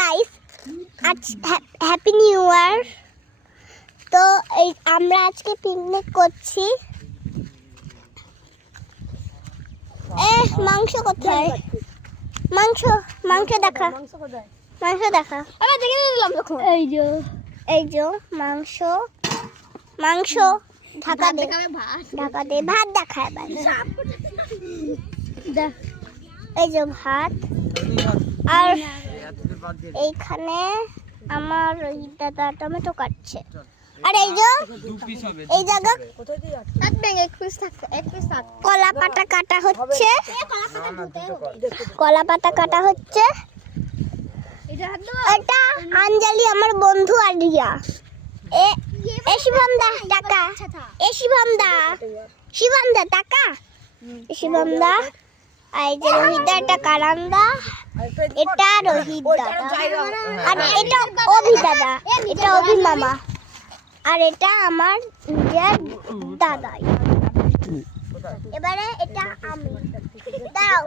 Guys, আজ happy new year. তো এই আমরা আজকে পিকনিক করছি। মাংস কোথায়? মাংস মাংস দেখা, মাংস দেখা। এই যে মাংস, মাংস ঢাকা দে, ঢাকা দে, ভাত দেখা। এবার এই যে ভাত, আর এইখানে আমার দাদা টমেটো কাটছে। আর এই যে এই জায়গা কলা পাতা কাটা হচ্ছে, কলা পাতা কাটা হচ্ছে। এটা আঞ্জলি আমার বন্ধু আর রিয়া। শিবম দা টাকা, শিবম দা, শিবম দা টাকা, শিবম দা। এই যে রোহিত দা, এটা কারান দা, এটা রোহিত দাদা, আর এটা অভি দাদা, এটা অভি মামা, আর এটা আমার নিজের দাদা। এবারে এটা আমি দাও।